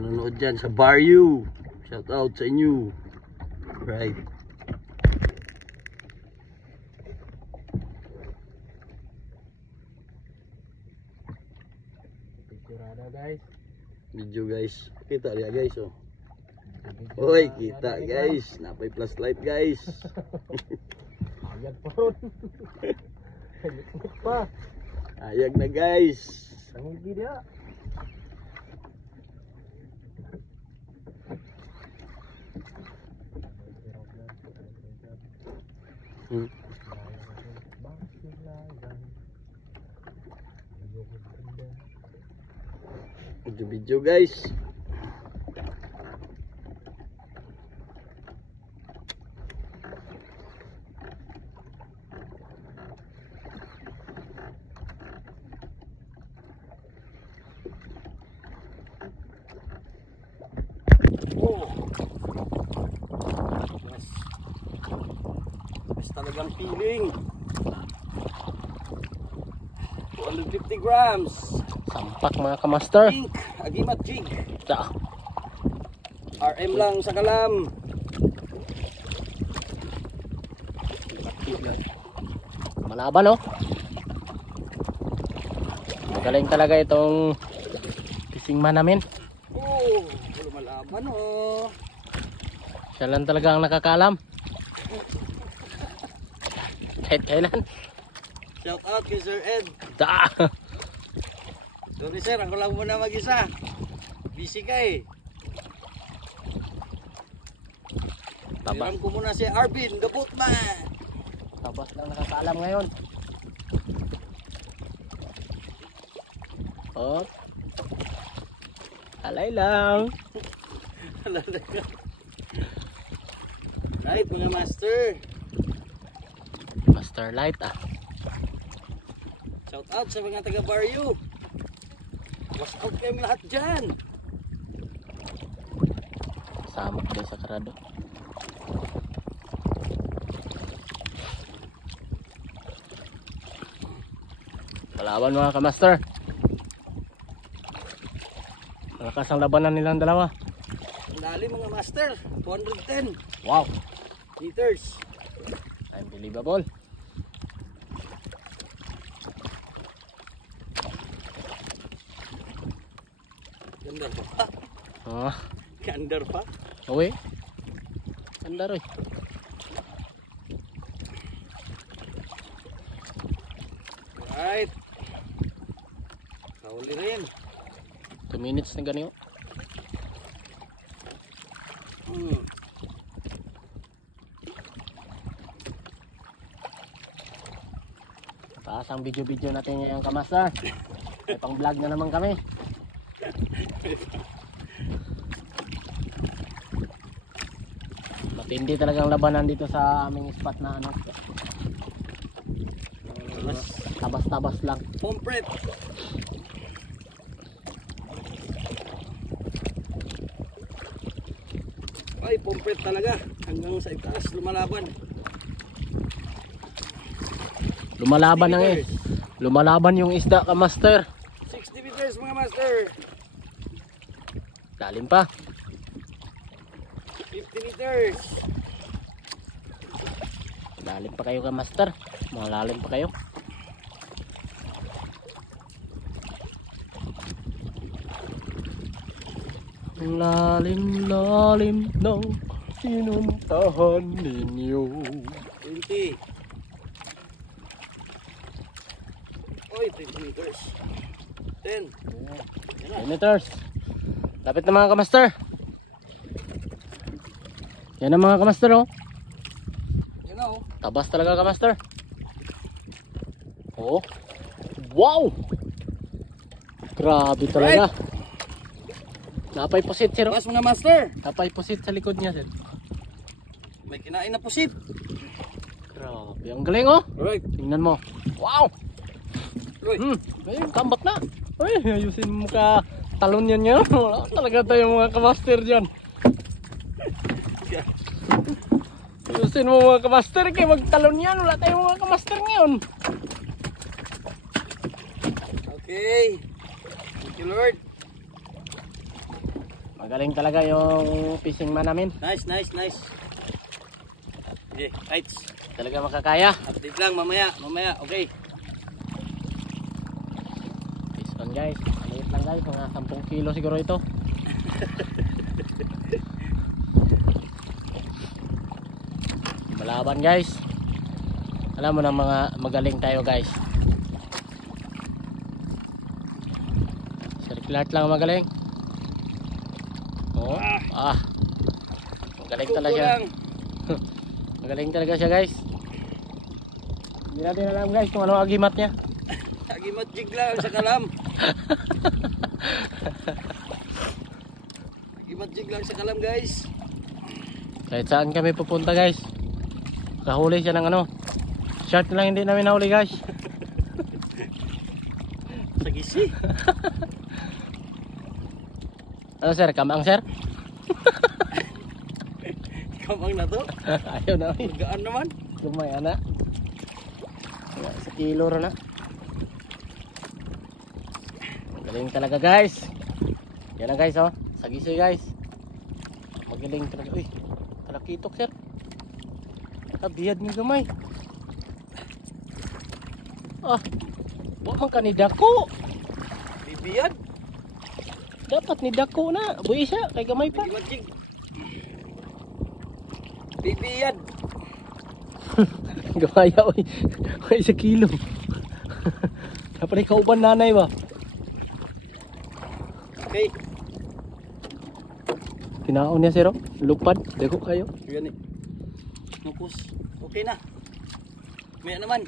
nanonood dyan sa Barrio. Shout out sa inyo. Right. Picturada guys. Video guys. Kita dia guys oh. Oy, kita guys. Napay flashlight guys. Ayag pa ron. Pa. Ayag na guys. Tangi dia. Video guys. Talagang feeling 250 grams Sampak mga kamaster. pink agimat jig Da. RM lang sa kalam. Malaban oh. Magaling talaga itong fishing man namin. Oh, lumalaban oh. Siya lang talaga ang nakakaalam. Kahit kailan. Shout out kay Sir Ed. Da. Sorry sir, ako lang muna mag-isa. Busy ka eh. Tabas. Tiram ko muna si Arvin, the boatman. Tabas lang nakakaalam ngayon. Oh. Alay lang. Right mga master. Master light ah. Shout out sa mga taga Barrio. What's out kayong lahat dyan? Samok din sa karado. Palaban mga kamaster. Malakas ang labanan nilang dalawa. Ang lalim mga master. 210 Wow. meters. Unbelievable. Gandar pa. Oh. Gandar pa. Uwi. Ganda rin. Right. Kauli rin. 2 minutes na ganyan. Taas ang video-video natin ngayon kamaster. May pang vlog na naman kami. Matindi talagang labanan dito sa aming spot na ano. Tabas-tabas lang. Pompret. Ay, pompret talaga. Hanggang sa itaas, lumalaban. Lumalaban ang eh. Lumalaban yung isda ka master. 60 meters mga master. Lalim pa. 50 meters. Lalim pa kayo ka master. Malalim pa kayo. Lalim-lalim ng pinuntahan ninyo. 20. Oy, 20 meters. 10. 10 meters. Lapit na mga kamaster. Yan ang mga kamaster oh. You know. Tabas talaga kamaster. Oh. Wow. Grabe talaga. Napay pusit sir. Mas mga master. Napay pusit sa likod niya sir. May kinain na pusit. Grabe. Ang galing oh. Alright. Tingnan mo. Wow. Ayun, tambak na. Ay, ayusin mo ka talon yan niya. Wala talaga tayong mga kamaster dyan. Ayusin mo mga kamaster kaya magtalon yan. Wala tayong mga kamaster ngayon. Okay. Thank you Lord. Magaling talaga yung fishing man namin. Nice. Okay, right. Talaga makakaya. Update lang mamaya. Okay. Fish on guys. Maliit lang guys. Mga 10 kilo siguro ito. Malaban guys. Alam mo na mga magaling tayo guys. Circular lang magaling. Oh, magaling talaga siya. Magaling talaga siya guys. Hindi natin alam guys kung ano agimat niya. Agimat jig lang sa kalam. Agimat jig lang sa kalam guys. Kahit saan kami pupunta guys. Kahuli siya ng ano. Shark lang hindi namin nahuli guys. Sagisi. Ano sir? Kamang sir? Kamang na to. Ayaw na. Gaan naman. Lumay ana. Sa kilo rin na. Magaling talaga guys. Yan na guys oh. Sagisi guys. Magaling talaga. Uy. Talakitok sir. Biyad mo gamay. Wa man ka ni dako. Bibiyad. Dapat ni dako na. Buhi siya kay gamay pa. Agimat jig. Bibiyad. Gamaya oy. Oy sa kilo. Dapat kauban nanay ba? Okay. Tinaon niya sir. Lupad. Dako kayo. Yan eh. Nukos. Okay na. Maya naman.